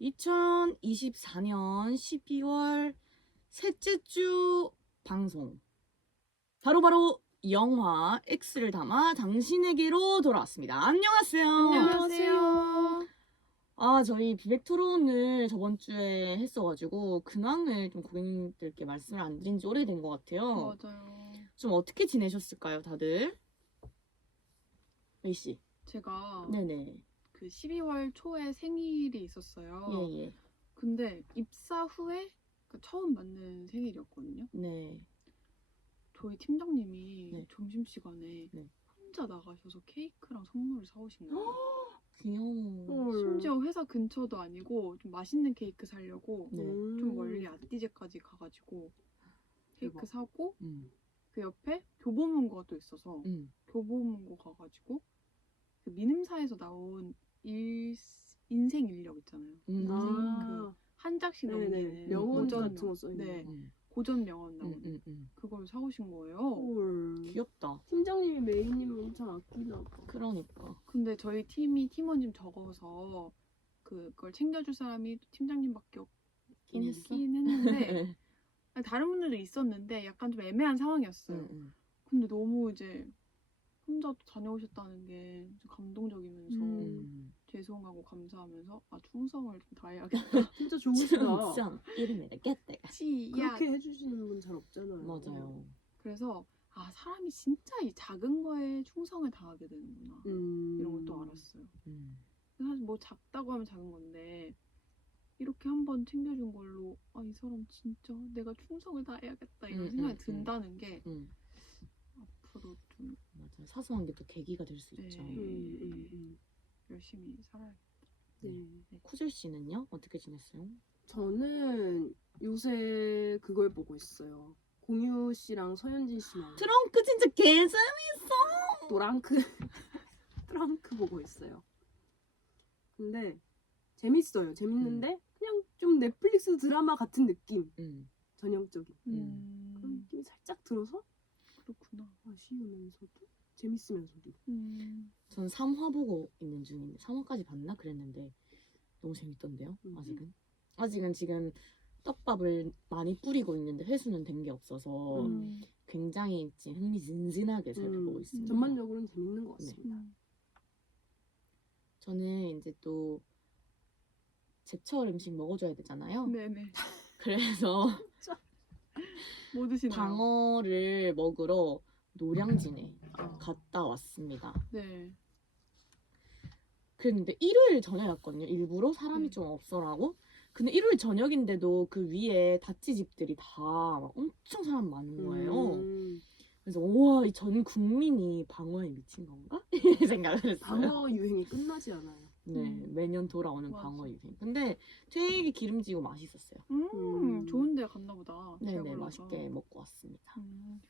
2024년 12월 셋째 주 방송. 바로바로 영화 X를 담아 당신에게로 돌아왔습니다. 안녕하세요. 안녕하세요. 저희 비백 토론을 저번 주에 했어가지고 근황을 좀 고객님들께 말씀을 안 드린 지 오래된 것 같아요. 맞아요. 좀 어떻게 지내셨을까요, 다들? 메이씨. 제가 네네. 그 12월 초에 생일이 있었어요. 예예. 근데 입사 후에 처음 맞는 생일이었거든요. 네. 저희 팀장님이 네. 점심시간에 네. 혼자 나가셔서 케이크랑 선물을 사오신 거예요. 귀여워. 심지어 회사 근처도 아니고 좀 맛있는 케이크 사려고 네. 좀 멀리 아띠제까지 가가지고 케이크 대박. 사고 음. 그 옆에 교보문고가 또 있어서 음. 교보문고 가가지고 그 민음사에서 나온 인생 인력 있잖아요. 음. 한 장씩 넘기는 명언 고전 같은 거 써있는 네. 거. 고전 명언 나오는 그걸 사오신 거예요. 헐. 귀엽다. 팀장님이 메이님을 엄청 아끼나 봐. 그러니까. 근데 저희 팀이 팀원 좀 적어서 그걸 챙겨줄 사람이 또 팀장님밖에 있긴 했어? 없긴 했는데 아니, 다른 분들도 있었는데 약간 좀 애매한 상황이었어요. 근데 너무 이제 혼자 또 다녀오셨다는 게 감동적이면서 죄송하고 감사하면서 충성을 좀 다해야겠다. 진짜 좋으시다. 진짜 이름이 되겠대. 그렇게 해주시는 분 잘 없잖아요. 맞아요. 그래서 사람이 진짜 이 작은 거에 충성을 다하게 되는구나 이런 걸 또 알았어요. 사실 뭐 작다고 하면 작은 건데 이렇게 한번 챙겨준 걸로 이 사람 진짜 내가 충성을 다해야겠다 이런 생각이 든다는 게 앞으로 좀 맞아요. 사소한 게 또 계기가 될 수 있죠. 열심히 살아야겠다. 네. 쿠즐 씨는요? 어떻게 지냈어요? 저는 요새 그걸 보고 있어요. 공유 씨랑 서현진 씨 나온 트렁크 진짜 개재밌어. 노랑크 트렁크 보고 있어요. 근데 재밌어요. 재밌는데 그냥 좀 넷플릭스 드라마 같은 느낌. 전형적인 그런 느낌이 살짝 들어서 그렇구나. 아쉬우면서도 재밌으면서도. 전 3화 보고 있는 중인데 3화까지 봤나? 그랬는데 너무 재밌던데요? 아직은 지금 떡밥을 많이 뿌리고 있는데 회수는 된 게 없어서 굉장히 지금 흥미진진하게 살펴보고 있습니다. 전반적으로는 재밌는 것 같습니다. 저는 이제 또 제철 음식 먹어줘야 되잖아요. 네네. 그래서 뭐 드시나요? 방어를 먹으러 노량진에 갔다 왔습니다. 네. 그랬는데 일요일 저녁이었거든요. 일부러 사람이 좀 없어라고. 근데 일요일 저녁인데도 그 위에 다찌집들이 다 엄청 사람 많은 거예요. 그래서 우와, 이 전 국민이 방어에 미친 건가? 이 생각을 했어요. 방어 유행이 끝나지 않아요. 네, 매년 돌아오는 맞아. 방어 유행. 근데 되게 기름지고 맛있었어요. 좋은 데 갔나 보다. 네네, 맛있게 먹고 왔습니다.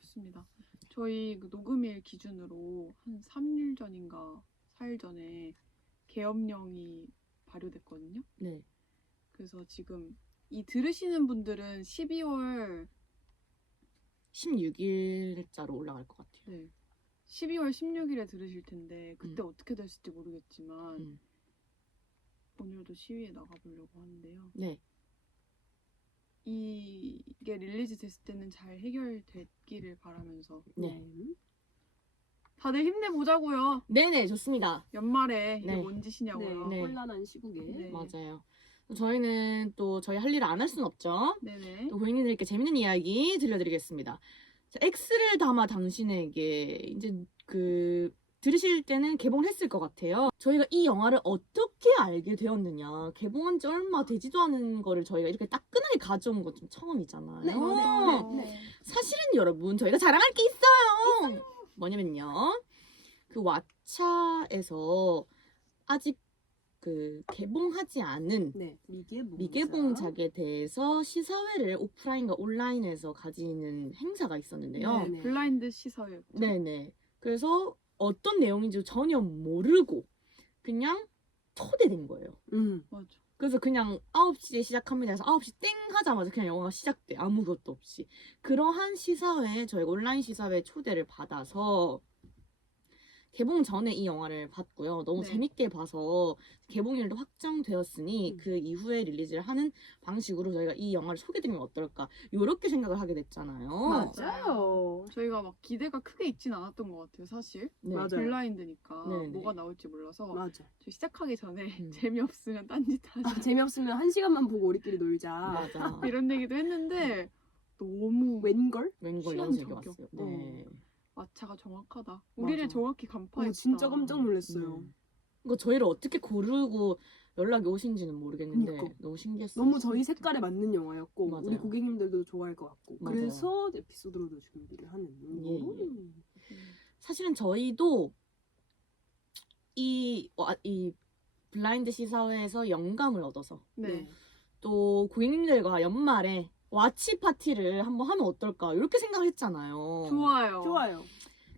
좋습니다. 저희 그 녹음일 기준으로 한 3일 전인가 4일 전에 계엄령이 발효됐거든요. 네. 그래서 지금 이 들으시는 분들은 12월 16일자로 올라갈 것 같아요. 네. 12월 16일에 들으실 텐데 그때 어떻게 됐을지 모르겠지만 오늘도 시위에 나가보려고 하는데요. 네. 이게 릴리즈 됐을 때는 잘 해결됐기를 바라면서 네. 다들 힘내보자고요. 네네, 좋습니다. 연말에 이게 네. 뭔 짓이냐고요. 네. 혼란한 시국에. 네. 맞아요. 저희는 또 저희 할 일을 안 할 순 없죠. 네네. 또 고객님들께 재밌는 이야기 들려드리겠습니다. 자, X를 담아 당신에게 이제 들으실 때는 개봉을 했을 것 같아요. 저희가 이 영화를 어떻게 알게 되었느냐. 개봉한 지 얼마 되지도 않은 거를 저희가 이렇게 따끈하게 가져온 건 좀 처음이잖아요. 네. 사실은 여러분 저희가 자랑할 게 있어요. 뭐냐면요. 그 왓챠에서 아직 개봉하지 않은 미개봉작에 대해서 시사회를 오프라인과 온라인에서 가지는 행사가 있었는데요. 네네. 블라인드 시사회였죠. 네네. 그래서 어떤 내용인지 전혀 모르고 그냥 초대된 거예요. 맞아. 그래서 그냥 9시에 시작합니다 해서 9시 땡 하자마자 그냥 영화가 시작돼. 아무것도 없이. 그러한 시사회에 저희가 온라인 시사회에 초대를 받아서 개봉 전에 이 영화를 봤고요. 너무 네. 재밌게 봐서 개봉일도 확정되었으니 그 이후에 릴리즈를 하는 방식으로 저희가 이 영화를 소개드리면 어떨까 이렇게 생각을 하게 됐잖아요. 맞아요. 저희가 막 기대가 크게 있진 않았던 것 같아요, 사실. 네. 맞아요. 블라인드니까 네네. 뭐가 나올지 몰라서 맞아. 저 시작하기 전에 음. 재미없으면 딴짓 하자 재미없으면 1시간만 보고 우리끼리 놀자. 맞아. 이런 얘기도 했는데 너무 웬걸? 웬걸 너무 재밌게 시간적이요. 봤어요. 네. 마차가 정확하다. 우리를 맞아. 정확히 간파했다. 진짜 깜짝 놀랐어요. 이거 저희를 어떻게 고르고 연락이 오신지는 모르겠는데 그니까. 너무 신기했어요. 너무 저희 색깔에 맞는 영화였고 맞아요. 우리 고객님들도 좋아할 것 같고 맞아요. 그래서 에피소드로도 준비를 하는 예, 거로. 예. 사실은 저희도 이 블라인드 시사회에서 영감을 얻어서 네. 또 고객님들과 연말에 와치 파티를 한번 하면 어떨까 이렇게 생각을 했잖아요. 좋아요. 좋아요.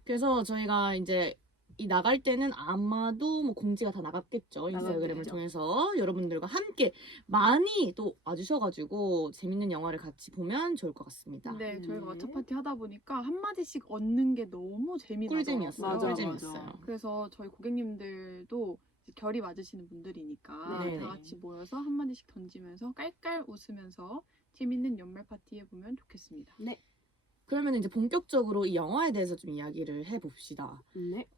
그래서 저희가 이제 이 나갈 때는 아마도 뭐 공지가 다 나갔겠죠. 인스타그램을 나갔겠죠. 통해서 여러분들과 함께 많이 또 와주셔가지고 재밌는 영화를 같이 보면 좋을 것 같습니다. 네, 저희가 네. 와차파티 하다 보니까 한마디씩 얻는 게 너무 재미나더라고요. 꿀잼이었어요. 맞아, 꿀잼이었어요. 맞아. 그래서 저희 고객님들도 이제 결이 맞으시는 분들이니까 네네. 다 같이 모여서 한마디씩 던지면서 깔깔 웃으면서 재밌는 연말 파티 해보면 좋겠습니다. 네. 그러면 이제 본격적으로 이 영화에 대해서 좀 이야기를 해봅시다. 네.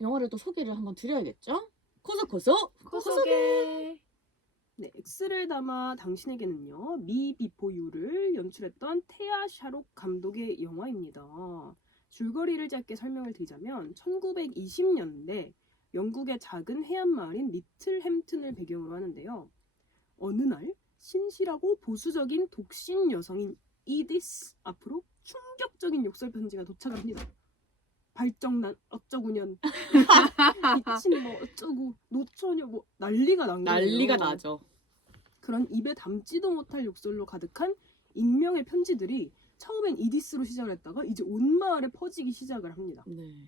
영화를 또 소개를 한번 드려야겠죠? 코소코소 코소개! 네, X를 담아 당신에게는요, 미 비포 유를 연출했던 테아 샤록 감독의 영화입니다. 줄거리를 짧게 설명을 드리자면 1920년대 영국의 작은 해안 마을인 리틀 햄튼을 배경으로 하는데요. 어느 날 신실하고 보수적인 독신 여성인 이디스 앞으로 충격적인 욕설 편지가 도착을 합니다. 발정난 어쩌구년 미친 뭐 어쩌고 노처녀 뭐 난리가 난 거예요. 난리가 나죠. 그런 입에 담지도 못할 욕설로 가득한 익명의 편지들이 처음엔 이디스로 시작을 했다가 이제 온 마을에 퍼지기 시작을 합니다. 네.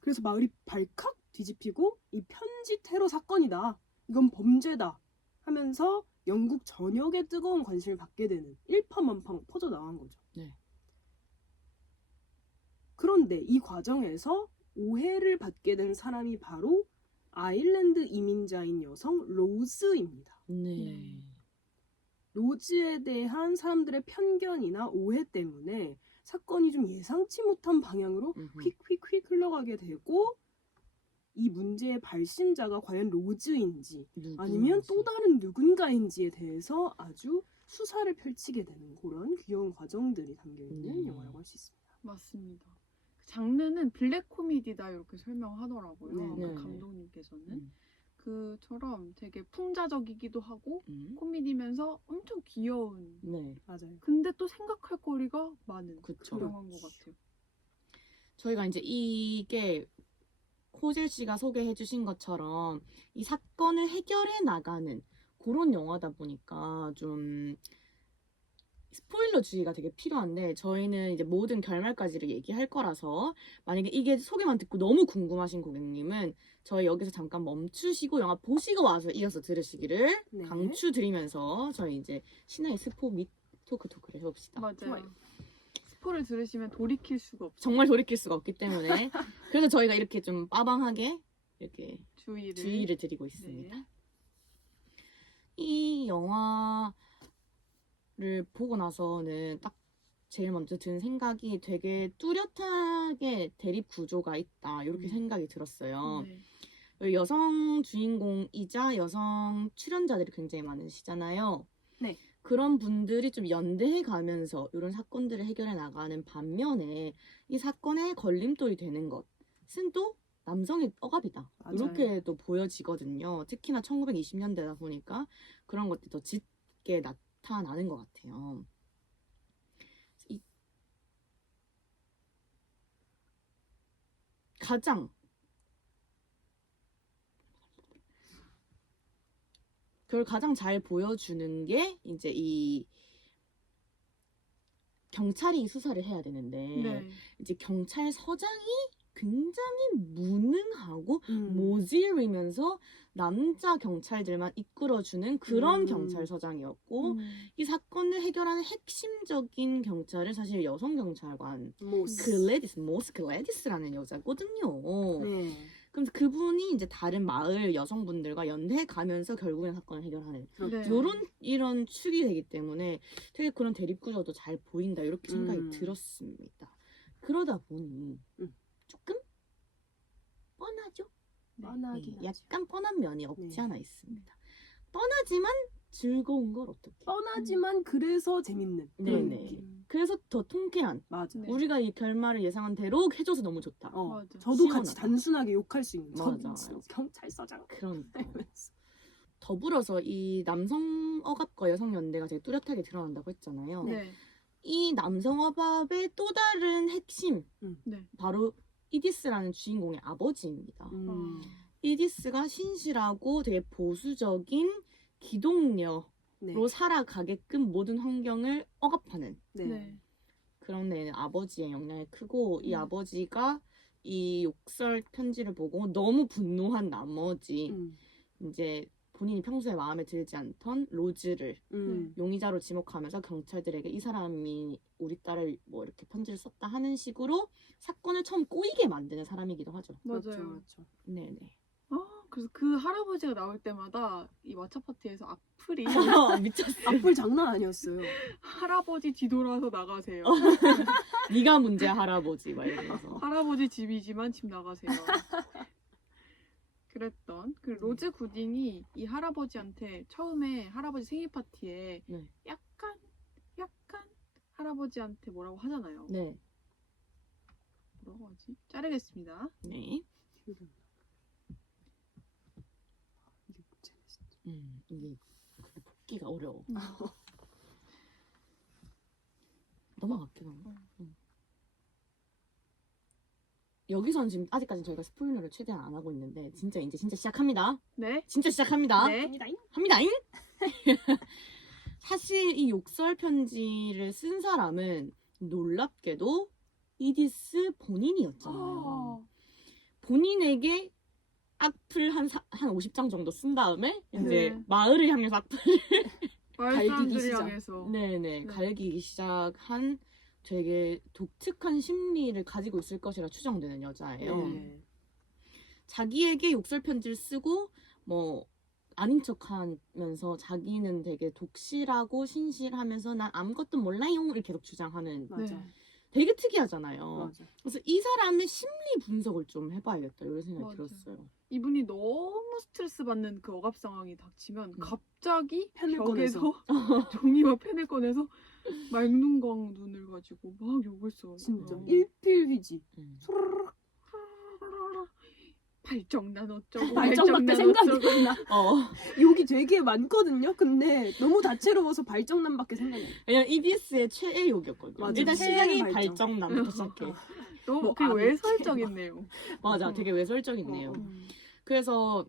그래서 마을이 발칵 뒤집히고 이 편지 테러 사건이다. 이건 범죄다. 하면서 영국 전역에 뜨거운 관심을 받게 되는 일파만파 퍼져나간 거죠. 네. 그런데 이 과정에서 오해를 받게 된 사람이 바로 아일랜드 이민자인 여성 로즈입니다. 네. 로즈에 대한 사람들의 편견이나 오해 때문에 사건이 좀 예상치 못한 방향으로 휙휙휙 흘러가게 되고 이 문제의 발신자가 과연 로즈인지 아니면 또 다른 누군가인지에 대해서 아주 수사를 펼치게 되는 그런 귀여운 과정들이 담겨있는 영화라고 할 수 있습니다. 맞습니다. 장르는 블랙 코미디다 이렇게 설명하더라고요. 네. 그 감독님께서는. 그처럼 되게 풍자적이기도 하고 음. 코미디면서 엄청 귀여운 네. 맞아요. 근데 또 생각할 거리가 많은 그쵸. 그런 것 같아요. 저희가 이제 이게 호질 씨가 소개해 주신 것처럼 이 사건을 해결해 나가는 그런 영화다 보니까 좀 스포일러 주의가 되게 필요한데 저희는 이제 모든 결말까지를 얘기할 거라서 만약에 이게 소개만 듣고 너무 궁금하신 고객님은 저희 여기서 잠깐 멈추시고 영화 보시고 와서 이어서 들으시기를 네. 강추드리면서 저희 이제 신화의 스포 및 토크를 해봅시다. 맞아요. 좋아요. 스포를 들으시면 돌이킬 수가 없어요. 정말 돌이킬 수가 없기 때문에 그래서 저희가 이렇게 좀 빠방하게 이렇게 주의를 드리고 있습니다. 네. 이 영화를 보고 나서는 딱 제일 먼저 든 생각이 되게 뚜렷하게 대립 구조가 있다 이렇게 생각이 들었어요. 네. 여성 주인공이자 여성 출연자들이 굉장히 많으시잖아요. 네. 그런 분들이 좀 연대해 가면서 이런 사건들을 해결해 나가는 반면에 이 사건에 걸림돌이 되는 것은 또 남성의 억압이다. 맞아요. 이렇게 또 보여지거든요. 특히나 1920년대다 보니까 그런 것들이 더 짙게 나타나는 것 같아요. 그걸 가장 잘 보여주는 게 이제 이 경찰이 수사를 해야 되는데 네. 이제 경찰서장이 굉장히 무능하고 모질이면서 남자 경찰들만 이끌어주는 그런 경찰서장이었고 이 사건을 해결하는 핵심적인 경찰은 사실 여성 경찰관 모스 글래디스라는 여자거든요. 네. 그럼 그분이 이제 다른 마을 여성분들과 연대해 가면서 결국엔 사건을 해결하는 그렇죠. 이런 축이 되기 때문에 되게 그런 대립구조도 잘 보인다 이렇게 생각이 들었습니다. 그러다 보니 조금 뻔하죠? 뻔하긴 네, 하죠. 약간 뻔한 면이 없지 네. 않아 있습니다. 뻔하지만 즐거운 걸 어떻게? 뻔하지만 그래서 재밌는 그런 네네. 느낌. 그래서 더 통쾌한. 맞아. 네. 우리가 이 결말을 예상한 대로 해줘서 너무 좋다. 맞아. 저도 시원하다. 같이 단순하게 욕할 수 있는. 맞아요. 경찰서장. 그러니까. 더불어서 이 남성 억압과 여성 연대가 되게 뚜렷하게 드러난다고 했잖아요. 네. 이 남성 억압의 또 다른 핵심 네. 바로 이디스라는 주인공의 아버지입니다. 이디스가 신실하고 되게 보수적인 기독녀로 네. 살아가게끔 모든 환경을 억압하는 네. 그런 데는 아버지의 영향이 크고 이 아버지가 이 욕설 편지를 보고 너무 분노한 나머지 이제 본인이 평소에 마음에 들지 않던 로즈를 용의자로 지목하면서 경찰들에게 이 사람이 우리 딸을 뭐 이렇게 편지를 썼다 하는 식으로 사건을 처음 꼬이게 만드는 사람이기도 하죠. 맞아요. 그렇죠. 네네. 그래서 그 할아버지가 나올 때마다 이 왓챠 파티에서 악플이 미쳤어. 악플 장난 아니었어요. 할아버지 뒤돌아서 나가세요. 네가 문제야 할아버지 막 이러면서. 할아버지 집이지만 집 나가세요. 그랬던 그 로즈 구딩이 이 할아버지한테 처음에 할아버지 생일 파티에 네. 약간 할아버지한테 뭐라고 하잖아요. 네. 뭐라고 하지? 자르겠습니다. 네. 이게 재밌어. 이게 그렇게 복기가 어려워. 넘어갈게요. 여기서는 지금 아직까지 저희가 스포일러를 최대한 안 하고 있는데 진짜 이제 진짜 시작합니다. 네. 진짜 시작합니다. 네. 합니다잉. 사실 이 욕설 편지를 쓴 사람은 놀랍게도 이디스 본인이었잖아요. 본인에게 악플 한 50장 정도 쓴 다음에 이제 네. 마을을 향해서 악플을 마을 갈기기 사람들이 시작. 향해서. 네네 갈기기 시작한 되게 독특한 심리를 가지고 있을 것이라 추정되는 여자예요. 네. 자기에게 욕설 편지를 쓰고 뭐 아닌 척하면서 자기는 되게 독실하고 신실하면서 난 아무것도 몰라요를 계속 주장하는 맞아. 네. 되게 특이하잖아요. 맞아. 그래서 이 사람의 심리 분석을 좀 해봐야겠다 이런 생각이 맞아. 들었어요. 이분이 너무 스트레스 받는 그 억압 상황이 닥치면 음. 갑자기 펜을 벽에서 종이와 펜을 꺼내서 맑눈광 눈을 가지고 막 욕을 써. 진짜 음. 일필휘지. 소르르륵 발정난 어쩌고 발정난 때 생각이 어쩌고. 나. 욕이 되게 많거든요. 근데 너무 다채로워서 발정난밖에 생각이 안 나. 왜냐면 EBS의 최애 욕이었거든요. 맞아. 일단 최악의 시작이 발정. 발정남부터 시작해. 너무 뭐 그리고 안 외설적인 내용. 맞아, 되게 외설적인 내용. 그래서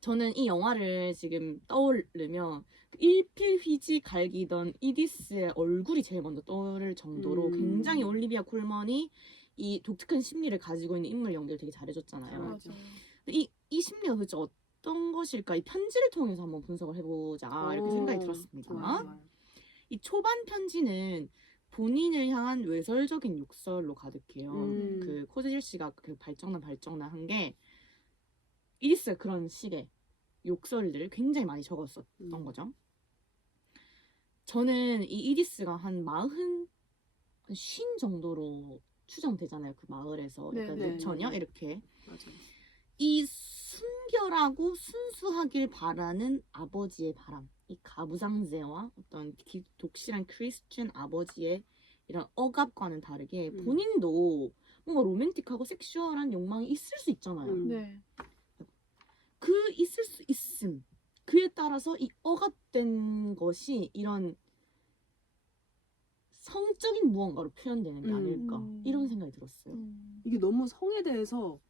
저는 이 영화를 지금 떠오르면 일필휘지 갈기던 이디스의 얼굴이 제일 먼저 떠오를 정도로 굉장히 올리비아 콜먼이 이 독특한 심리를 가지고 있는 인물 연기를 되게 잘해줬잖아요. 맞아. 근데 이 심리가 도대체 어떤 것일까? 이 편지를 통해서 한번 분석을 해보자 이렇게 생각이 들었습니다. 좋아요. 이 초반 편지는 본인을 향한 외설적인 욕설로 가득해요. 그 코즈일 씨가 그 발정난 한 게 이디스가 그런 식의 욕설들을 굉장히 많이 적었었던 거죠. 저는 이 이디스가 한 50 정도로 추정되잖아요. 그 마을에서 네, 그러니까 네, 노처녀 네. 이렇게 맞아. 이 순결하고 순수하길 바라는 아버지의 바람, 이 가부장제와 어떤 독실한 크리스천 아버지의 이런 억압과는 다르게 본인도 뭔가 로맨틱하고 섹슈얼한 욕망이 있을 수 있잖아요. 네. 그 있을 수 있음. 그에 따라서 이 억압된 것이 이런 성적인 무언가로 표현되는 게 아닐까 이런 생각이 들었어요. 이게 너무 성에 대해서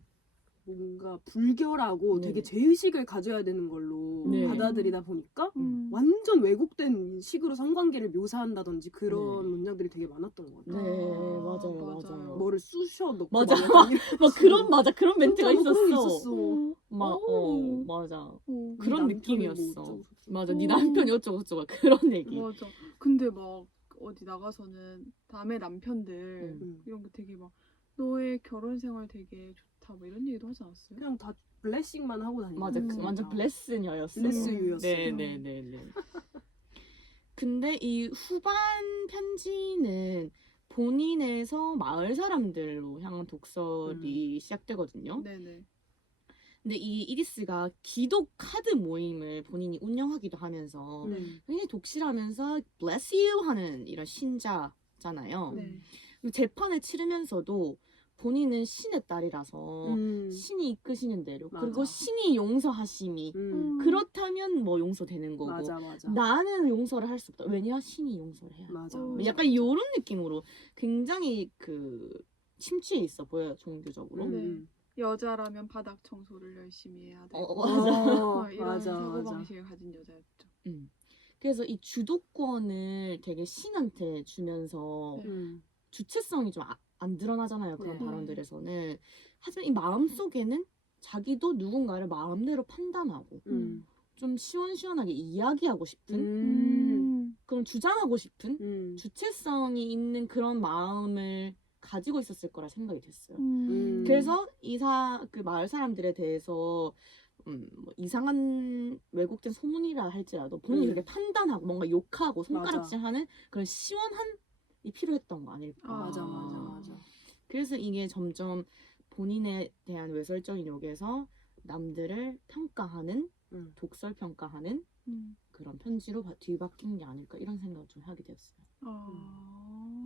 뭔가 불결하고 네. 되게 죄의식을 가져야 되는 걸로 네. 받아들이다 보니까 완전 왜곡된 식으로 성관계를 묘사한다든지 그런 네. 문장들이 되게 많았던 것 같아요. 네, 아, 맞아요, 맞아요. 맞아요. 뭐를 쑤셔 넣고 맞아. 막 약간 이런 막 그런 맞아 그런 멘트가 진짜 뭐 그런 게 있었어. 있었어. 막 오. 맞아. 오. 네 그런 남편은 느낌이었어. 뭐 어쩌고 저쩌고. 맞아, 네 오. 남편이 어쩌고 저쩌고 그런 얘기. 맞아. 근데 막 어디 나가서는 남의 남편들 음. 이런 게 되게 막 너의 결혼 생활 되게 좋다 뭐 이런 얘기도 하지 않았어요? 그냥 다 블레싱만 하고 다니는 맞아, 음. 완전 블레스녀였어요. 블레스유였어요. 네네네네. 근데 이 후반 편지는 본인에서 마을 사람들로 향한 독설이 시작되거든요. 네네. 근데 이 이디스가 기독 카드 모임을 본인이 운영하기도 하면서 굉장히 독실하면서 bless you 하는 이런 신자잖아요. 네. 그리고 재판을 치르면서도 본인은 신의 딸이라서 신이 이끄시는 대로 맞아. 그리고 신이 용서하심이 그렇다면 뭐 용서되는 거고 맞아. 나는 용서를 할 수 없다. 왜냐? 신이 용서를 해야 돼. 맞아. 어, 약간 이런 느낌으로 굉장히 그 침체해 있어 보여요, 종교적으로. 네. 여자라면 바닥 청소를 열심히 해야 되고 맞아. 이런 맞아. 사고방식을 가진 여자였죠. 그래서 이 주도권을 되게 신한테 주면서 네. 주체성이 좀 안 드러나잖아요. 그런 네. 발언들에서는. 하지만 이 마음속에는 자기도 누군가를 마음대로 판단하고 좀 시원시원하게 이야기하고 싶은 그런 주장하고 싶은 주체성이 있는 그런 마음을 가지고 있었을 거라 생각이 됐어요. 그래서 그 마을 사람들에 대해서 뭐 이상한 왜곡된 소문이라 할지라도 본인이 그렇게 판단하고 뭔가 욕하고 손가락질하는 그런 시원함이 필요했던 거 아닐까. 맞아. 그래서 이게 점점 본인에 대한 외설적인 욕에서 남들을 평가하는 독설 평가하는 그런 편지로 뒤바뀐 게 아닐까 이런 생각을 좀 하게 되었어요.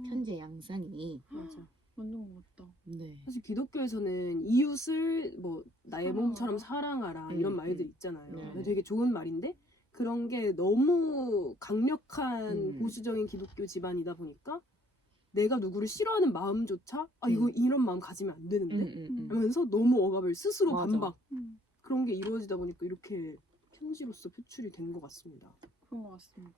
편지의 양상이 맞아. 맞는 것 같다. 네. 사실 기독교에서는 이웃을 뭐 나의 사랑하라. 몸처럼 사랑하라 이런 말들 있잖아요. 네. 근데 되게 좋은 말인데 그런 게 너무 강력한 보수적인 기독교 집안이다 보니까 내가 누구를 싫어하는 마음조차 이거 이런 마음 가지면 안 되는데 하면서 너무 억압을 스스로 맞아. 반박 그런 게 이루어지다 보니까 이렇게 편지로서 표출이 된 것 같습니다. 그런 것 같습니다.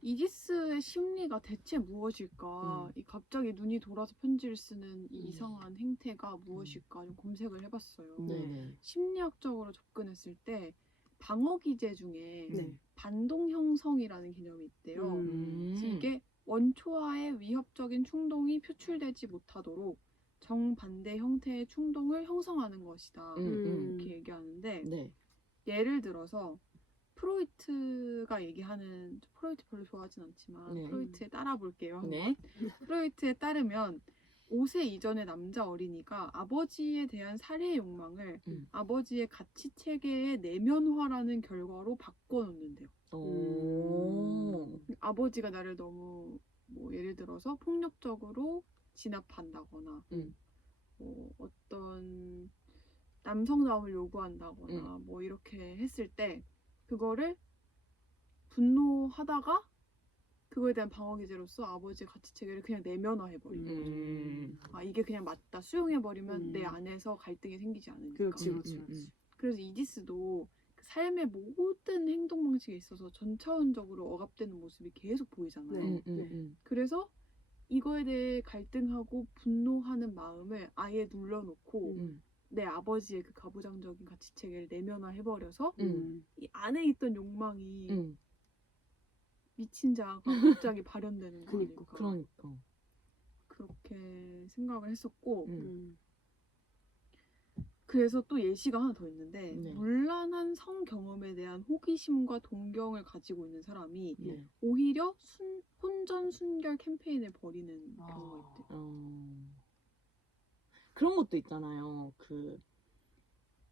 이디스의 심리가 대체 무엇일까? 이 갑자기 눈이 돌아서 편지를 쓰는 이 이상한 행태가 무엇일까? 좀 검색을 해봤어요. 네. 심리학적으로 접근했을 때 방어 기제 중에 네. 반동 형성이라는 개념이 있대요. 그래서 이게 원초와의 위협적인 충동이 표출되지 못하도록 정반대 형태의 충동을 형성하는 것이다. 이렇게 얘기하는데 네. 예를 들어서 프로이트가 얘기하는 프로이트 별로 좋아하진 않지만 네. 프로이트에 따라 볼게요. 네. 프로이트에 따르면 5세 이전의 남자 어린이가 아버지에 대한 살해 욕망을 아버지의 가치 체계의 내면화라는 결과로 바꿔놓는데요. 아버지가 나를 너무 뭐 예를 들어서 폭력적으로 진압한다거나 뭐 어떤 남성다움을 요구한다거나 뭐 이렇게 했을 때 그거를 분노하다가 그거에 대한 방어 기제로서 아버지의 가치 체계를 그냥 내면화해버리는 거죠. 아 이게 그냥 맞다 수용해버리면 내 안에서 갈등이 생기지 않으니까. 그렇지. 그래서 이디스도 그 삶의 모든 행동 방식에 있어서 전차원적으로 억압되는 모습이 계속 보이잖아요. 그래서 이거에 대해 갈등하고 분노하는 마음을 아예 눌러놓고 내 아버지의 그 가부장적인 가치 체계를 내면화해버려서 이 안에 있던 욕망이 미친 자가 갑자기 발현되는 거 아닐까. 그러니까. 그렇게 생각을 했었고 그래서 또 예시가 하나 더 있는데 네. 문란한 성 경험에 대한 호기심과 동경을 가지고 있는 사람이 네. 오히려 혼전순결 캠페인을 벌이는 경우가 있대요. 그런 것도 있잖아요. 그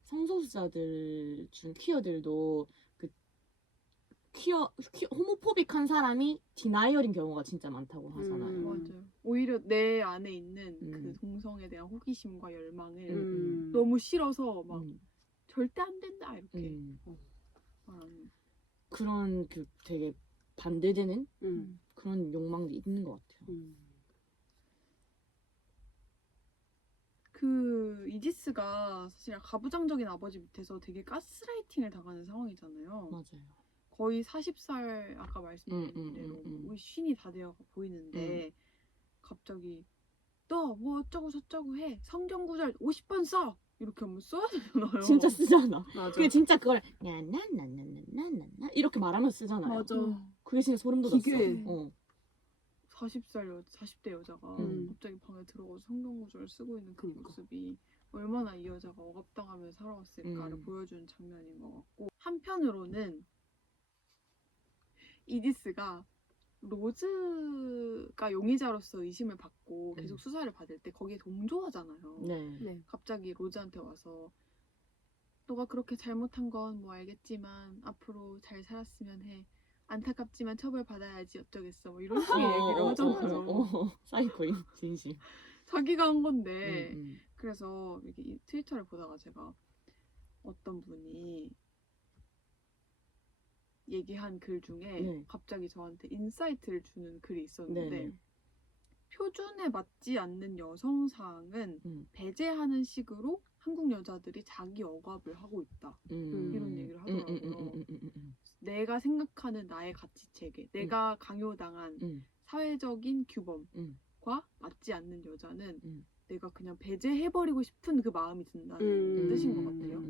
성소수자들 중 퀴어들도 그 호모포빅한 사람이 디나이얼인 경우가 진짜 많다고 하잖아요. 맞아요. 오히려 내 안에 있는 그 동성에 대한 호기심과 열망을 너무 너무 싫어서 막 절대 안 된다 이렇게 말하는. 그런 그 되게 반대되는 그런 욕망도 있는 것 같아요. 그 이디스가 사실 가부장적인 아버지 밑에서 되게 가스라이팅을 당하는 상황이잖아요. 맞아요. 거의 40살 아까 말씀드린 대로 거의 쉰이 다 되어 보이는데 갑자기 너 뭐 어쩌고 저쩌고 해. 성경 구절 50번 써. 이렇게 하면 써야 되잖아요. 진짜 쓰잖아. 맞아. 그게 진짜 그걸 나나나나나나나 이렇게 말하면서 쓰잖아요. 맞아. 그게 진짜 소름 돋았어. 기괴해. 40대 여자가 갑자기 방에 들어가서 성경 구절을 쓰고 있는 그 그러니까. 모습이 얼마나 이 여자가 억압당하며 살아왔을까를 보여주는 장면인 것 같고, 한편으로는 이디스가 로즈가 용의자로서 의심을 받고 계속 수사를 받을 때 거기에 동조하잖아요. 네. 네. 갑자기 로즈한테 와서 너가 그렇게 잘못한 건 뭐 알겠지만 앞으로 잘 살았으면 해. 안타깝지만 처벌받아야지 어쩌겠어. 뭐 이런 식의 얘기를 하잖아요. 사이코인 진심. 자기가 한 건데. 음. 그래서 이렇게 이 트위터를 보다가 제가 어떤 분이 얘기한 글 중에 네. 갑자기 저한테 인사이트를 주는 글이 있었는데, 네. 표준에 맞지 않는 여성상은 배제하는 식으로 한국 여자들이 자기 억압을 하고 있다. 이런 얘기를 하더라고요. 내가 생각하는 나의 가치 체계, 내가 강요당한 사회적인 규범과 맞지 않는 여자는 내가 그냥 배제해버리고 싶은 그 마음이 든다는 뜻인 것 같아요.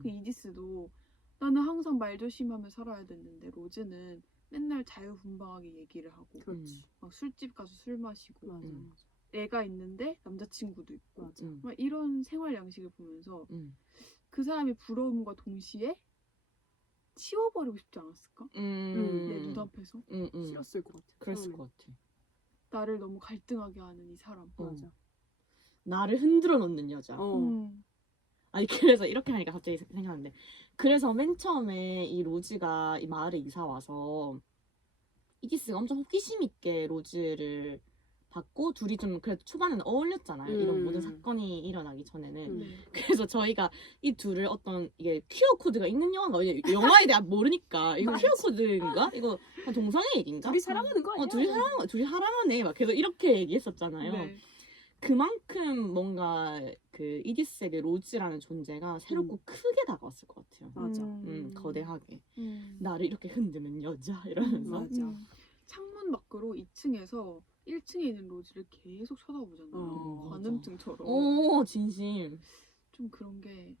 그 이디스도 나는 항상 말조심하며 살아야 됐는데 로즈는 맨날 자유분방하게 얘기를 하고 그렇지. 막 술집 가서 술 마시고 맞아. 애가 있는데 남자친구도 있고 맞아. 막 이런 생활 양식을 보면서 그 사람이 부러움과 동시에 치워버리고 싶지 않았을까? 내 눈앞에서 싫었을 것 같아. 그랬을 것 같아. 나를 너무 갈등하게 하는 이 사람. 맞아. 나를 흔들어 놓는 여자. 아니 그래서 이렇게 하니까 갑자기 생각나는데, 그래서 맨 처음에 이 로즈가 이 마을에 이사 와서 이디스가 엄청 호기심 있게 로즈를 받고 둘이 좀 그래도 초반에는 어울렸잖아요. 이런 모든 사건이 일어나기 전에는. 그래서 저희가 이 둘을 어떤 이게 퀴어 코드가 있는 영화인가, 영화에 대해 모르니까 이거 퀴어 코드인가? 이거 동성애 얘기인가? 둘이 사랑하는 거 아니야? 둘이 사랑하네. 막 계속 이렇게 얘기했었잖아요. 네. 그만큼 뭔가 그 이디스에게 로즈라는 존재가 새롭고 크게 다가왔을 것 같아요. 맞아. 거대하게. 나를 이렇게 흔드는 여자 이러면서. 맞아. 창문 밖으로 2층에서 1층에 있는 로즈를 계속 쳐다보잖아요. 관음증처럼. 오 진심. 좀 그런 게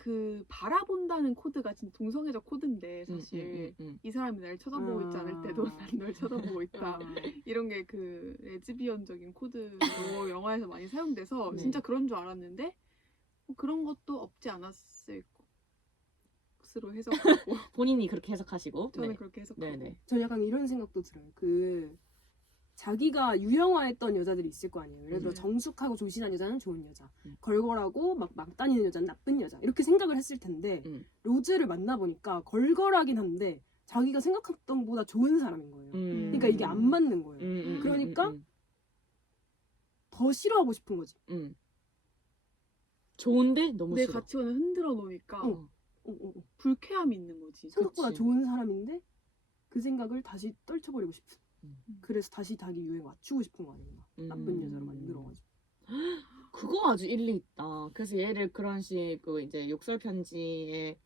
그 바라본다는 코드가 진짜 동성애적 코드인데 사실 이 사람이 날 쳐다보고 있지 않을 때도 난 널 쳐다보고 있다. 이런 게 그 레즈비언적인 코드로 영화에서 많이 사용돼서 진짜 그런 줄 알았는데 뭐 그런 것도 없지 않았을 것으로 해석하고 본인이 그렇게 해석하시고. 저는 그렇게 해석하고. 네네. 전 약간 이런 생각도 들어요. 그 자기가 유형화했던 여자들이 있을 거 아니에요. 예를 들어 정숙하고 조신한 여자는 좋은 여자, 걸걸하고 막 다니는 여자는 나쁜 여자, 이렇게 생각을 했을 텐데 로즈를 만나보니까 걸걸하긴 한데 자기가 생각했던 것보다 좋은 사람인 거예요. 그러니까 이게 안 맞는 거예요. 그러니까 더 싫어하고 싶은 거지. 좋은데 너무 내 싫어. 가치관을 흔들어 놓으니까 어. 불쾌함이 있는 거지. 생각보다 그치. 좋은 사람인데 그 생각을 다시 떨쳐버리고 싶은. 그래서 다시 자기 유행에 맞추고 싶은 거 아닌가. 나쁜 여자로 만들어가지고. 그거 아주 일리 있다. 그래서 얘를 그런 식으로 이제 욕설 편지의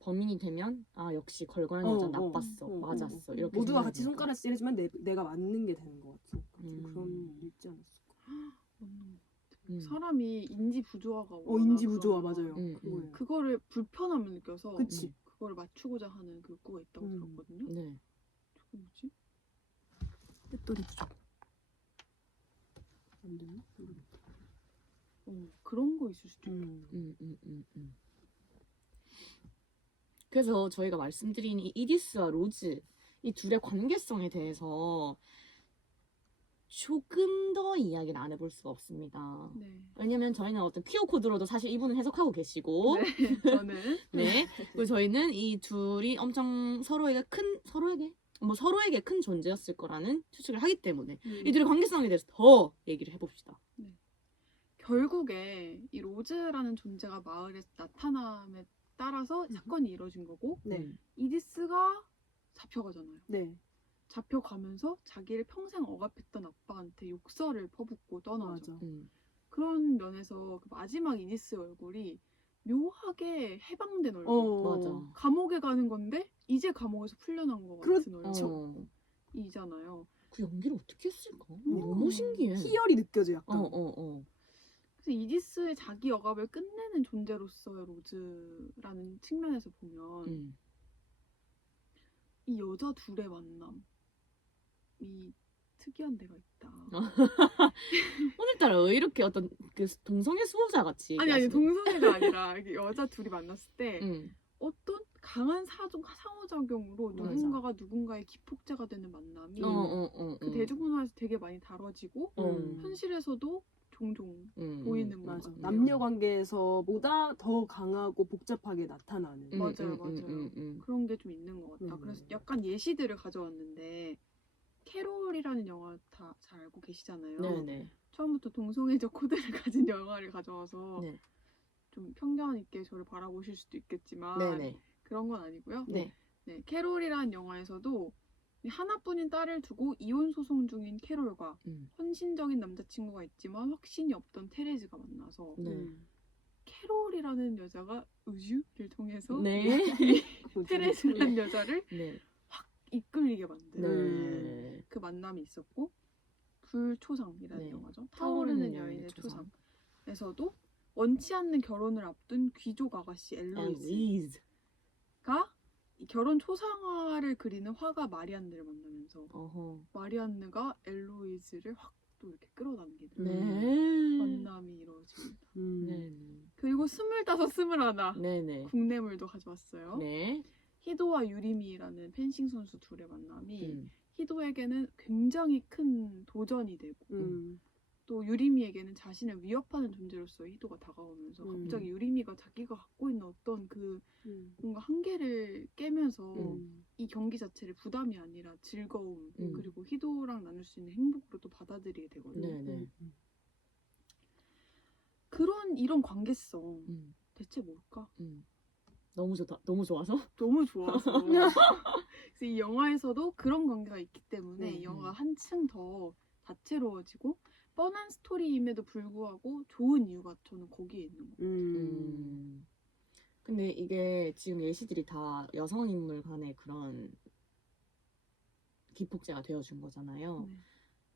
범인이 되면 아 역시 걸걸한 여자 나빴어, 맞았어. 이렇게 모두가 같이 생각하니까. 손가락 찌르지만 내가 맞는 게 되는 것 같으니까 좀 그런 일 있지 않았을까. 사람이 인지 부조화가 인지 부조화 맞아요. 그거를 불편함을 느껴서 그치. 그거를 맞추고자 하는 그 욕구가 있다고 들었거든요. 네. 저거 뭐지? 배터리 부족. 안 됐나? 그런 거 있을 수도 있겠다. 그래서 저희가 말씀드린 이 이디스와 로즈 이 둘의 관계성에 대해서 조금 더 이야기를 안 해볼 수가 없습니다. 네. 왜냐면 저희는 어떤 퀴어 코드로도 사실 이분은 해석하고 계시고, 네, 저는 네. 그리고 저희는 이 둘이 엄청 서로에게 큰 존재였을 거라는 추측을 하기 때문에 이 둘의 관계성에 대해서 더 얘기를 해봅시다. 결국에 이 로즈라는 존재가 마을에 나타남에 따라서 사건이 이루어진 거고, 이디스가 잡혀가잖아요. 네. 잡혀가면서 자기를 평생 억압했던 아빠한테 욕설을 퍼붓고 떠나죠. 그런 면에서 그 마지막 이니스의 얼굴이 묘하게 해방된 얼굴. 맞아. 감옥에 가는 건데 이제 감옥에서 풀려난 것 같은 그렇죠. 얼굴이잖아요. 그 연기를 어떻게 했을까? 그러니까. 너무 신기해. 희열이 느껴져 약간. 그래서 이디스의 자기 억압을 끝내는 존재로서의 로즈라는 측면에서 보면 이 여자 둘의 만남이 특이한 데가 있다. 오늘따라 왜 이렇게 어떤 그 동성애 수호자 같이 아니 얘기하시네? 동성애가 아니라 이게 여자 둘이 만났을 때 응. 어떤 강한 상호작용으로 맞아. 누군가가 누군가의 기폭제가 되는 만남이 그 대중문화에서 되게 많이 다뤄지고 현실에서도 종종 보이는 맞아. 것 같아요. 남녀 관계에서보다 더 강하고 복잡하게 나타나는. 맞아요. 그런 게 좀 있는 것 같아요. 그래서 약간 예시들을 가져왔는데 캐롤이라는 영화 다 잘 알고 계시잖아요. 네네. 처음부터 동성애적 코드를 가진 영화를 가져와서 네. 좀 편견 있게 저를 바라보실 수도 있겠지만 네네. 그런 건 아니고요. 네. 캐롤이라는 영화에서도 하나뿐인 딸을 두고 이혼 소송 중인 캐롤과 헌신적인 남자친구가 있지만 확신이 없던 테레즈가 만나서 캐롤이라는 여자가 우주를 통해서 네. 테레즈라는 여자를 네. 확 이끌리게 만든 네. 그 만남이 있었고 불초상이라는 네. 영화죠. 타오르는 여인의 초상. 초상에서도 원치 않는 결혼을 앞둔 귀족 아가씨 엘로이즈가 이 결혼 초상화를 그리는 화가 마리안느를 만나면서 마리안느가 엘로이즈를 확 또 이렇게 끌어당기는 네. 만남이 이루어집니다. 네. 그리고 25, 21 네네. 국내물도 가져왔어요. 네. 히도와 유리미라는 펜싱 선수 둘의 만남이 히도에게는 굉장히 큰 도전이 되고 또 유리미에게는 자신을 위협하는 존재로서 히도가 다가오면서 갑자기 유리미가 자기가 갖고 있는 어떤 그 뭔가 한계를 깨면서 이 경기 자체를 부담이 아니라 즐거움 그리고 히도랑 나눌 수 있는 행복으로 또 받아들이게 되거든요. 네네. 이런 관계성 대체 뭘까? 너무 좋다. 너무 좋아서? 너무 좋아서 그래서 이 영화에서도 그런 관계가 있기 때문에 이 영화가 한층 더 다채로워지고 뻔한 스토리임에도 불구하고 좋은 이유가 저는 거기에 있는 것 같아요. 근데 이게 지금 예시들이 다 여성 인물 간의 그런 기폭제가 되어준 거잖아요.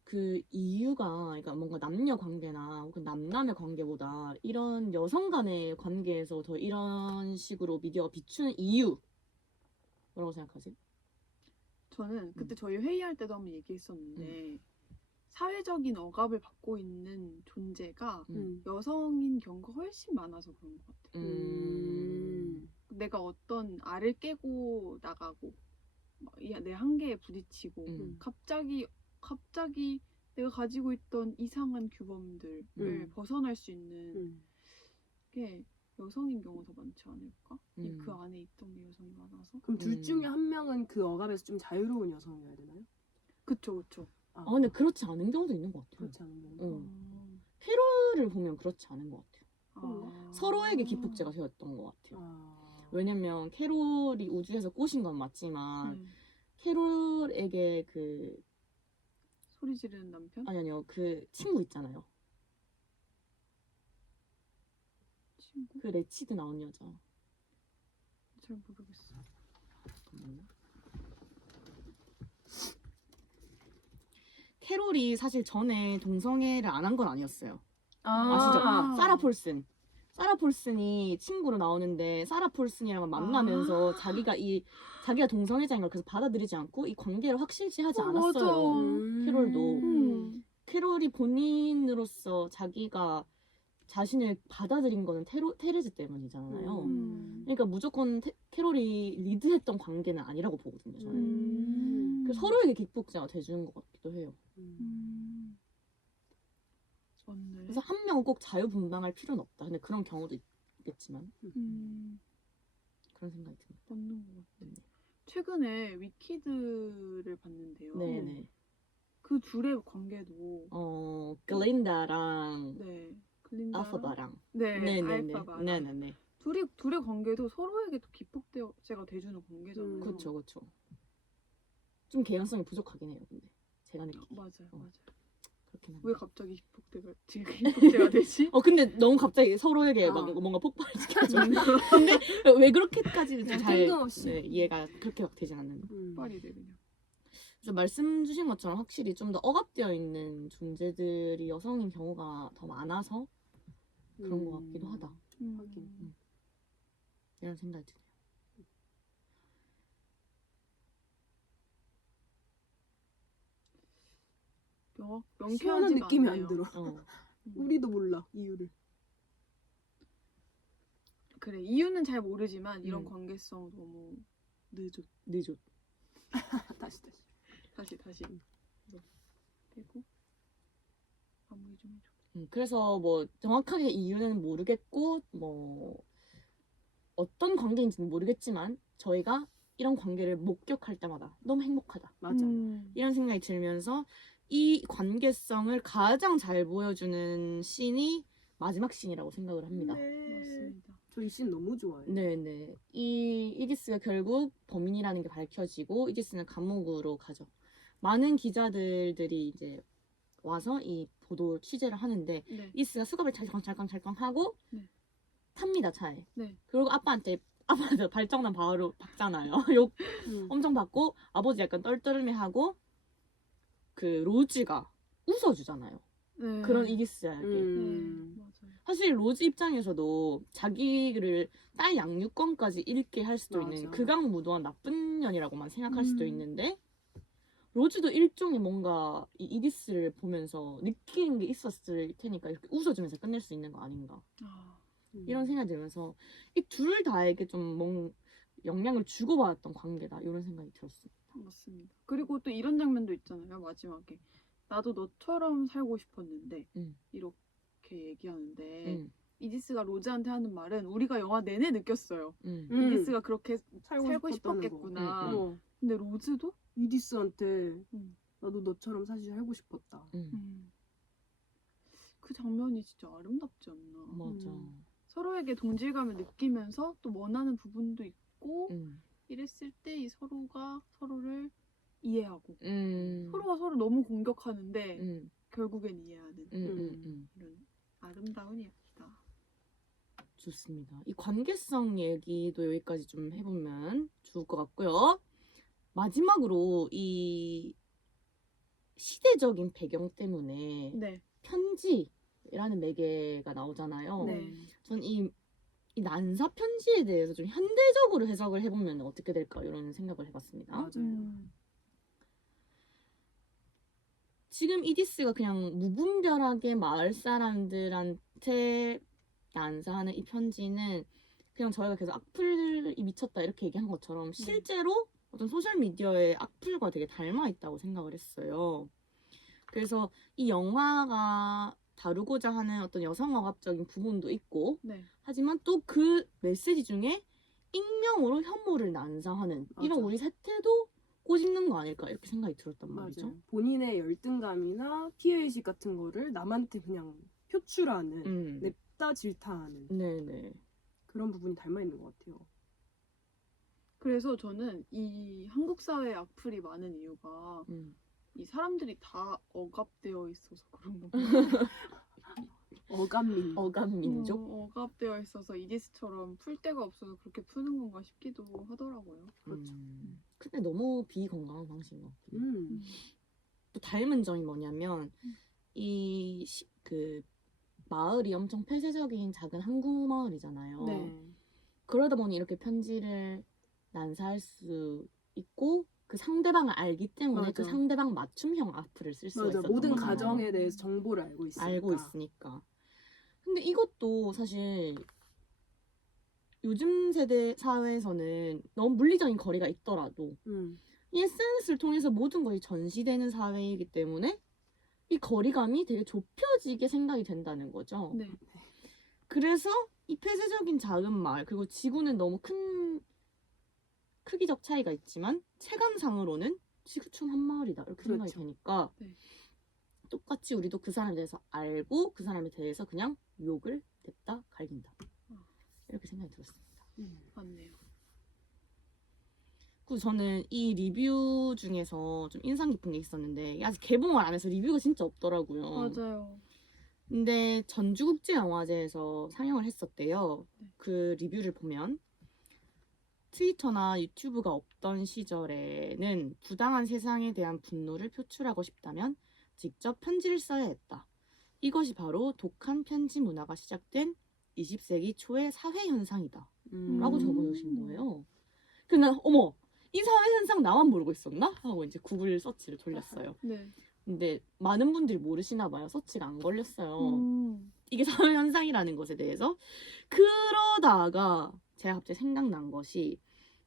그 이유가 그러니까 뭔가 남녀 관계나 혹은 남남의 관계보다 이런 여성 간의 관계에서 더 이런 식으로 미디어가 비추는 이유 뭐라고 생각하세요? 저는 그때 저희 회의할 때도 한번 얘기했었는데 사회적인 억압을 받고 있는 존재가 여성인 경우가 훨씬 많아서 그런 것 같아요. 내가 어떤 알을 깨고 나가고 내 한계에 부딪히고 갑자기 내가 가지고 있던 이상한 규범들을 벗어날 수 있는 게 여성인 경우가 더 많지 않을까? 그 안에 있던 게 여성이 많아서. 그럼 둘 중에 한 명은 그 억압에서 좀 자유로운 여성이어야 되나요? 그쵸. 근데 그렇지 않은 경우도 있는 것 같아요. 그렇지 않은 경우. 캐롤을 보면 그렇지 않은 것 같아요. 서로에게 기폭제가 되었던 것 같아요. 왜냐면 캐롤이 우주에서 꼬신 건 맞지만 캐롤에게 그 소리 지르는 남편? 아니요 그 친구 있잖아요. 친구? 그 레치드 나온 여자. 잘 모르겠어. 잠깐만요. 캐롤이 사실 전에 동성애를 안 한 건 아니었어요. 아시죠? 사라 폴슨이 친구로 나오는데 사라 폴슨이랑 만나면서 자기가 동성애자인 걸 계속 받아들이지 않고 이 관계를 확실시하지 않았어요. 캐롤도. 캐롤이 본인으로서 자기가 자신을 받아들인 거는 테레즈 때문이잖아요. 그러니까 무조건 캐롤이 리드했던 관계는 아니라고 보거든요. 저는. 그래서 서로에게 기폭제가 돼주는 것 같기도 해요. 맞네. 그래서 한 명은 꼭 자유분방할 필요는 없다. 근데 그런 경우도 있겠지만 그런 생각이 듭니다. 맞는 것 같아요. 최근에 위키드를 봤는데요. 네네. 그 둘의 관계도 글린다랑 글린다랑 알파바랑 알파바랑 네네네. 둘의 관계도 서로에게 또 기폭제가 돼주는 관계잖아요. 그렇죠. 좀 개연성이 부족하긴 해요. 근데 제가 느끼기에. 맞아요. 그렇긴 한데. 왜 갑자기 힙폭제가 되지? 근데 너무 갑자기 서로에게 아. 막 뭔가 폭발시켜줘. 근데 왜 그렇게까지는 그냥 잘 뜬금없이. 네, 이해가 그렇게 막 되진 않는. 폭발이래 그냥. 그래서 말씀 주신 것처럼 확실히 좀 더 억압되어 있는 존재들이 여성인 경우가 더 많아서 그런 것 같기도 하다. 하긴. 이런 생각이 드네요. 시원한 명쾌하지가 느낌이 않아요. 안 들어. 우리도 몰라 이유를. 그래 이유는 잘 모르지만 이런 음. 관계성 너무 늦어. 다시. 다시. 되고 마무리 좀 해줘. 그래서 뭐 정확하게 이유는 모르겠고 뭐 어떤 관계인지는 모르겠지만 저희가 이런 관계를 목격할 때마다 너무 행복하다. 맞아요. 이런 생각이 들면서 이 관계성을 가장 잘 보여주는 씬이 마지막 씬이라고 생각을 합니다. 맞습니다. 저 이 씬 너무 좋아해요. 네네. 이 이디스가 결국 범인이라는 게 밝혀지고 이디스는 감옥으로 가죠. 많은 기자들이 이제 와서 이 보도 취재를 하는데 네. 이디스가 수갑을 찰컹찰컹 하고 네. 탑니다 차에. 네. 그리고 아빠한테 발정난 바로 박잖아요. 욕 엄청 받고 아버지 약간 떨떠름해하고 그 로즈가 웃어주잖아요. 네. 그런 이디스에게. 맞아요. 사실 로즈 입장에서도 자기를 딸 양육권까지 잃게 할 수도 맞아. 있는 극악무도한 나쁜 년이라고만 생각할 수도 있는데 로즈도 일종의 뭔가 이 이디스를 보면서 느끼는 게 있었을 테니까 이렇게 웃어주면서 끝낼 수 있는 거 아닌가 이런 생각이 들면서 이 둘 다에게 좀 영향을 주고받았던 관계다 이런 생각이 들었습니다. 맞습니다. 그리고 또 이런 장면도 있잖아요. 마지막에 나도 너처럼 살고 싶었는데 이렇게 얘기하는데 이디스가 로즈한테 하는 말은 우리가 영화 내내 느꼈어요. 이디스가 그렇게 살고 싶었겠구나. 근데 로즈도 이디스한테 나도 너처럼 사실 살고 싶었다. 그 장면이 진짜 아름답지 않나. 맞아. 서로에게 동질감을 느끼면서 또 원하는 부분도 있고 이랬을 때 이 서로가 서로를 이해하고 서로가 서로 너무 공격하는데 결국엔 이해하는 이런 아름다운 이야기다. 좋습니다. 이 관계성 얘기도 여기까지 좀 해보면 좋을 것 같고요. 마지막으로 이 시대적인 배경 때문에 네. 편지라는 매개가 나오잖아요. 네. 전 이 난사 편지에 대해서 좀 현대적으로 해석을 해보면 어떻게 될까 이런 생각을 해봤습니다. 맞아요. 지금 이디스가 그냥 무분별하게 마을 사람들한테 난사하는 이 편지는 그냥 저희가 계속 악플이 미쳤다 이렇게 얘기한 것처럼 실제로 어떤 소셜미디어의 악플과 되게 닮아 있다고 생각을 했어요. 그래서 이 영화가 다루고자 하는 어떤 여성 억압적인 부분도 있고 하지만 또 그 메시지 중에 익명으로 혐오를 난사하는 이런 우리 세태도 꼬집는 거 아닐까 이렇게 생각이 들었단 말이죠. 맞아요. 본인의 열등감이나 피해의식 같은 거를 남한테 그냥 표출하는 냅다 질타하는 네네. 그런 부분이 닮아있는 것 같아요. 그래서 저는 이 한국 사회에 악플이 많은 이유가 이 사람들이 다 억압되어 있어서 그런 건가? 어감민족? 억압되어 있어서 이디스처럼 풀 데가 없어서 그렇게 푸는 건가 싶기도 하더라고요. 그렇죠. 근데 너무 비건강한 방식인 것 같아요. 또 닮은 점이 뭐냐면 그 마을이 엄청 폐쇄적인 작은 항구 마을이잖아요. 네. 그러다 보니 이렇게 편지를 난사할 수 있고 그 상대방을 알기 때문에 그 상대방 맞춤형 악플을 쓸 수가 있었던 모든 거잖아요. 가정에 대해서 정보를 알고 있으니까. 근데 이것도 사실 요즘 세대 사회에서는 너무 물리적인 거리가 있더라도 이 SNS를 통해서 모든 것이 전시되는 사회이기 때문에 이 거리감이 되게 좁혀지게 생각이 된다는 거죠. 네. 그래서 이 폐쇄적인 작은 마을 그리고 지구는 너무 큰 크기적 차이가 있지만 체감상으로는 지구촌 한 마을이다 이렇게 생각이 되니까 똑같이 우리도 그 사람에 대해서 알고 그 사람에 대해서 그냥 욕을 냅다 갈긴다 이렇게 생각이 들었습니다. 맞네요. 그리고 저는 이 리뷰 중에서 좀 인상 깊은 게 있었는데 아직 개봉을 안 해서 리뷰가 진짜 없더라고요. 맞아요. 근데 전주국제영화제에서 상영을 했었대요. 네. 그 리뷰를 보면 트위터나 유튜브가 없던 시절에는 부당한 세상에 대한 분노를 표출하고 싶다면 직접 편지를 써야 했다. 이것이 바로 독한 편지 문화가 시작된 20세기 초의 사회 현상이다. 라고 적어놓으신 거예요. 그래서 난 어머 이 사회 현상 나만 모르고 있었나? 하고 이제 구글 서치를 돌렸어요. 네. 근데 많은 분들이 모르시나 봐요. 서치가 안 걸렸어요. 음. 이게 사회 현상이라는 것에 대해서. 그러다가 제가 갑자기 생각난 것이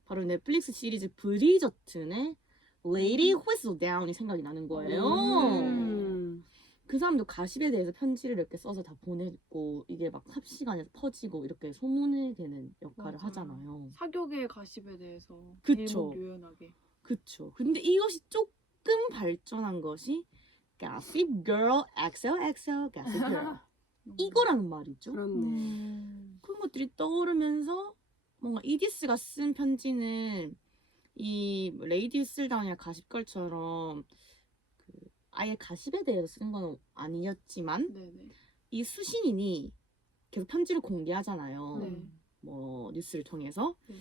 바로 넷플릭스 시리즈 브리저튼의 Lady Whistle Down이 생각이 나는 거예요. 그 사람도 가십에 대해서 편지를 이렇게 써서 다 보냈고 이게 막 삽시간에 퍼지고 이렇게 소문이 되는 역할을 맞아요. 하잖아요. 사교계의 가십에 대해서 그쵸. 일목요연하게. 그쵸. 근데 이것이 조금 발전한 것이 Gossip Girl XOXO Gossip Girl 이거라는 말이죠. 그렇네. 그런 것들이 떠오르면서 뭔가 이디스가 쓴 편지는 이 레이디 슬다운이나 가십걸처럼 그 아예 가십에 대해서 쓴 건 아니었지만 네네. 이 수신인이 계속 편지를 공개하잖아요. 네. 뭐 뉴스를 통해서 네.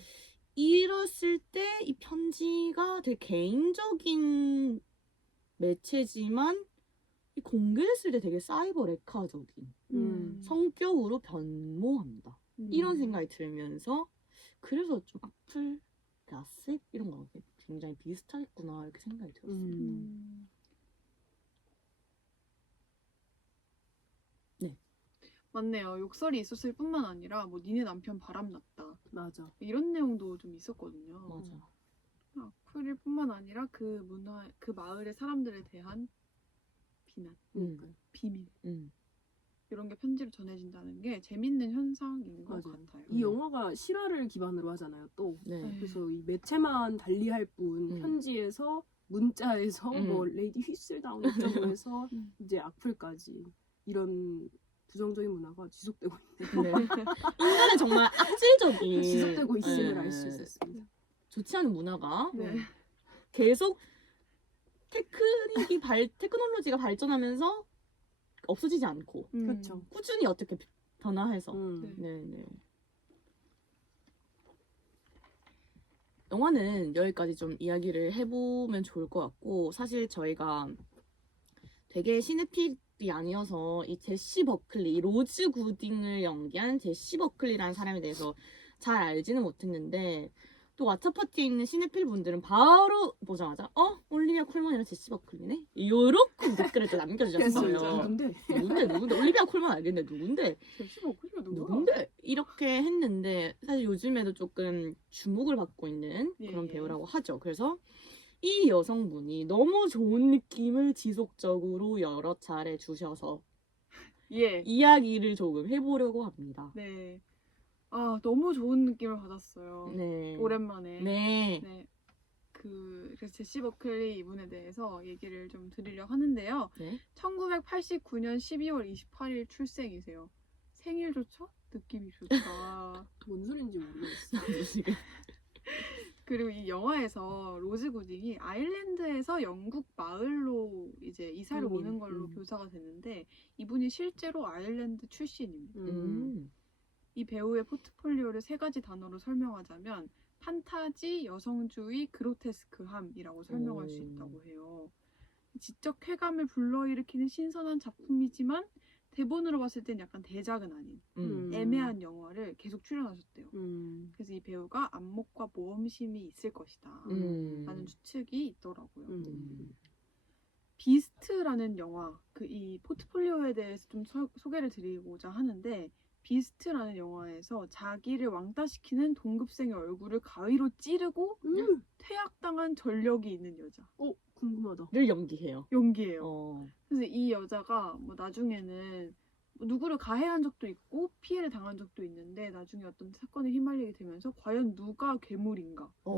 이랬을 때 이 편지가 되게 개인적인 매체지만 이 공개했을 때 되게 사이버 레카적인 성격으로 변모한다. 이런 생각이 들면서 그래서 좀 악플, 가십 이런 거 굉장히 비슷하겠구나 이렇게 생각이 들었어요. 네. 맞네요. 욕설이 있었을 뿐만 아니라 뭐 니네 남편 바람났다. 맞아. 이런 내용도 좀 있었거든요. 맞아. 악플일 뿐만 아니라 그 문화, 그 마을의 사람들에 대한 비난, 비밀 이런 게 편지로 전해진다는 게 재밌는 현상인 것 맞아요. 같아요. 이 영화가 실화를 기반으로 하잖아요. 또 네. 그래서 이 매체만 달리할 뿐 편지에서 문자에서 뭐 레이디 휘슬다운 어쩌고 해서 이제 악플까지 이런 부정적인 문화가 지속되고 있네요. 네. 인간은 정말 악질적인 지속되고 있음을 네. 알 수 있었습니다. 좋지 않은 문화가 네. 계속 테크놀로지가 발전하면서 없어지지 않고 그렇죠. 꾸준히 어떻게 변화해서 네. 네. 영화는 여기까지 좀 이야기를 해보면 좋을 것 같고 사실 저희가 되게 시네필이 아니어서 이 제시 버클리, 이 로즈 구딩을 연기한 제시 버클리라는 사람에 대해서 잘 알지는 못했는데 또 왓챠파티에 있는 시네필 분들은 바로 보자마자 올리비아 콜먼이랑 제시 버클리네? 요렇게 댓글을 또 남겨주셨어요. 누군데? 올리비아 콜먼 알겠는데 누군데? 제시 버클리가 누군데? 이렇게 했는데 사실 요즘에도 조금 주목을 받고 있는 그런 예. 배우라고 하죠. 그래서 이 여성분이 너무 좋은 느낌을 지속적으로 여러 차례 주셔서 예. 이야기를 조금 해보려고 합니다. 네. 아, 너무 좋은 느낌을 받았어요. 네. 오랜만에. 네. 네. 그래서 제시 버클리 이분에 대해서 얘기를 좀 드리려고 하는데요. 네. 1989년 12월 28일 출생이세요. 생일조차 느낌이 좋다. 뭔 소린지 모르겠어. 지금. 그리고 이 영화에서 로즈 구딩이 아일랜드에서 영국 마을로 이제 이사를 오는 걸로 묘사가 됐는데 이분이 실제로 아일랜드 출신입니다. 이 배우의 포트폴리오를 3가지 단어로 설명하자면 판타지, 여성주의, 그로테스크함이라고 설명할 수 있다고 해요. 지적 쾌감을 불러일으키는 신선한 작품이지만 대본으로 봤을 땐 약간 대작은 아닌 애매한 영화를 계속 출연하셨대요. 그래서 이 배우가 안목과 모험심이 있을 것이다 라는 추측이 있더라고요. 비스트라는 영화, 이 포트폴리오에 대해서 좀 소개를 드리고자 하는데 비스트라는 영화에서 자기를 왕따시키는 동급생의 얼굴을 가위로 찌르고 퇴학당한 전력이 있는 여자. 궁금하다. 를 연기해요. 연기예요. 그래서 이 여자가 뭐 나중에는 누구를 가해한 적도 있고 피해를 당한 적도 있는데 나중에 어떤 사건에 휘말리게 되면서 과연 누가 괴물인가 를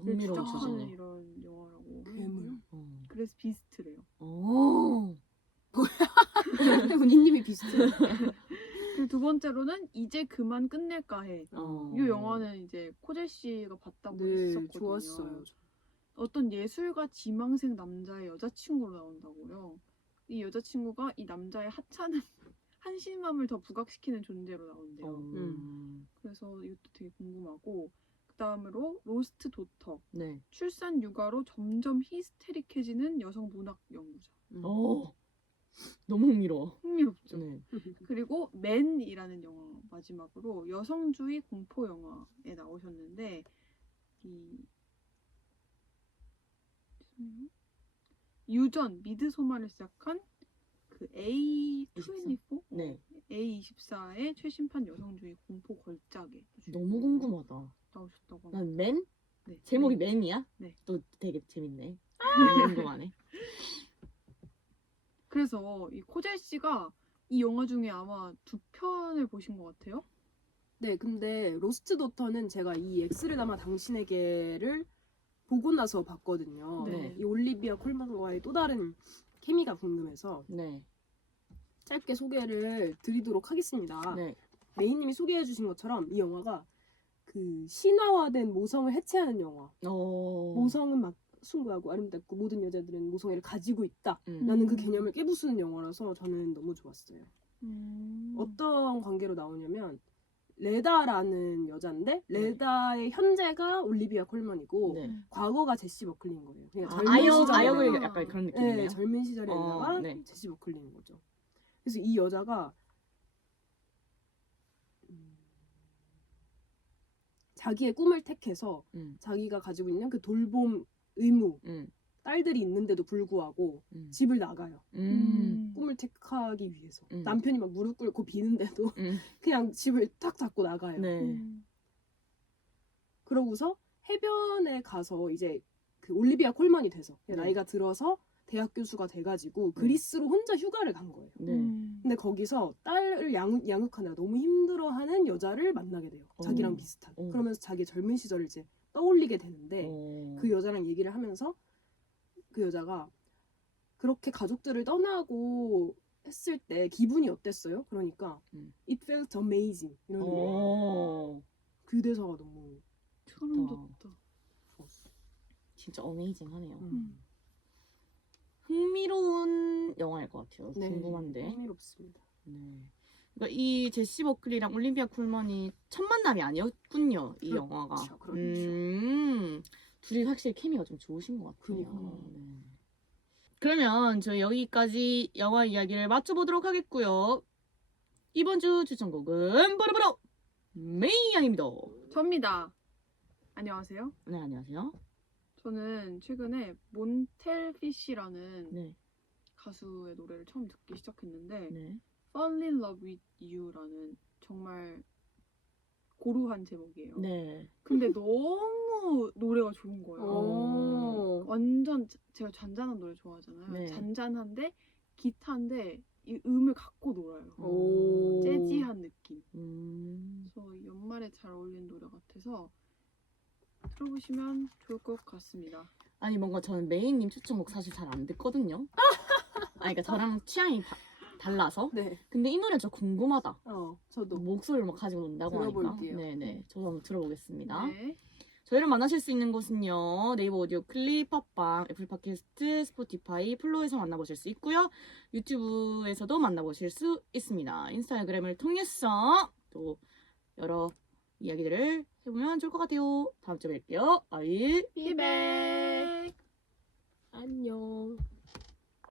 흥미로운 추적하는 주제네. 이런 영화라고. 괴물. 그래서 비스트래요. 본인님이 비슷해요. 그리고 두 번째로는 이제 그만 끝낼까 해. 어. 이 영화는 이제 코젤 씨가 봤다고 네, 했었거든요. 좋았어요. 어떤 예술가 지망생 남자의 여자친구로 나온다고요. 이 여자친구가 이 남자의 하찮은 한심함을 더 부각시키는 존재로 나온대요. 그래서 이것도 되게 궁금하고, 그 다음으로 로스트 도터. 네. 출산 육아로 점점 히스테릭해지는 여성 문학 연구자. 어. 너무 흥미로워. 흥미롭죠. 네. 그리고 맨이라는 영화 마지막으로 여성주의 공포 영화에 나오셨는데 이 유전 미드소마를 시작한 그 A24? 네. A24의 최신판 여성주의 공포 걸작에 너무 궁금하다. 나오셨다고 합니다. 난 맨? 네. 제목이 맨이야? 네. 또 되게 재밌네. 너무 궁금하네. 그래서 이 코젤 씨가 이 영화 중에 아마 2편을 보신 것 같아요. 네, 근데 로스트 도터는 제가 이 X를 담아 당신에게를 보고 나서 봤거든요. 네. 이 올리비아 콜만과의 또 다른 케미가 궁금해서 네. 짧게 소개를 드리도록 하겠습니다. 네. 메이님이 소개해주신 것처럼 이 영화가 그 신화화된 모성을 해체하는 영화. 모성은 막 숭고하고 아름답고 모든 여자들은 모성애를 가지고 있다. 라는 그 개념을 깨부수는 영화라서 저는 너무 좋았어요. 어떤 관계로 나오냐면 레다라는 여자인데 레다의 현재가 올리비아 콜먼이고 네. 과거가 제시 버클리인 거예요. 그러니까 아역을 시절에- 약간 그런 네, 느낌이네요. 젊은 시절에 레다가 네. 제시 버클리인 거죠. 그래서 이 여자가 자기의 꿈을 택해서 자기가 가지고 있는 그 돌봄 의무 딸들이 있는데도 불구하고 집을 나가요. 꿈을 택하기 위해서. 남편이 막 무릎 꿇고 비는데도 그냥 집을 탁 닫고 나가요. 네. 그러고서 해변에 가서 이제 그 올리비아 콜먼이 돼서 네. 나이가 들어서 대학 교수가 돼가지고 그리스로 혼자 휴가를 간 거예요. 네. 근데 거기서 딸을 양육하느라 너무 힘들어하는 여자를 만나게 돼요. 자기랑 비슷한. 그러면서 자기 젊은 시절을 이제 떠올리게 되는데 그 여자랑 얘기를 하면서 그 여자가 그렇게 가족들을 떠나고 했을 때 기분이 어땠어요? 그러니까 It felt amazing 이런 그 대사가 너무 소름 돋다. 좋았어. 진짜 어메이징하네요. 흥미로운 영화일 것 같아요. 네, 궁금한데. 흥미롭습니다. 네. 그러니까 이 제시 버클리랑 올리비아 콜먼이 첫 만남이 아니었군요. 이 영화가. 그렇죠. 둘이 확실히 케미가 좀 좋으신 것 같아요. 그러니까요. 네. 그러면 저희 여기까지 영화 이야기를 맞춰보도록 하겠고요. 이번 주 추천곡은 바로바로 메이양입니다. 접니다. 안녕하세요. 네, 안녕하세요. 저는 최근에 몬텔피쉬라는 네. 가수의 노래를 처음 듣기 시작했는데 네. Fall in Love with You라는 정말 고루한 제목이에요. 네. 근데 너무 노래가 좋은 거예요. 오. 완전 제가 잔잔한 노래 좋아하잖아요. 네. 잔잔한데 기타인데 이 음을 갖고 놀아요. 오. 재즈한 느낌. 그래서 연말에 잘 어울리는 노래 같아서 들어보시면 좋을 것 같습니다. 아니 뭔가 저는 메이님 추천곡 사실 잘 안 듣거든요. 그러니까 저랑 취향이 달라서. 네. 근데 이 노래 저 궁금하다. 저도 목소리를 막 가지고 논다고 하니까. 들어볼게요. 네네. 저도 한번 들어보겠습니다. 네. 저희를 만나실 수 있는 곳은요. 네이버 오디오 클립, 팟빵, 애플 팟캐스트, 스포티파이, 플로에서 만나보실 수 있고요. 유튜브에서도 만나보실 수 있습니다. 인스타그램을 통해서 또 여러 이야기들을 해보면 좋을 것 같아요. 다음 주에 뵐게요. 아이. 피백. 안녕.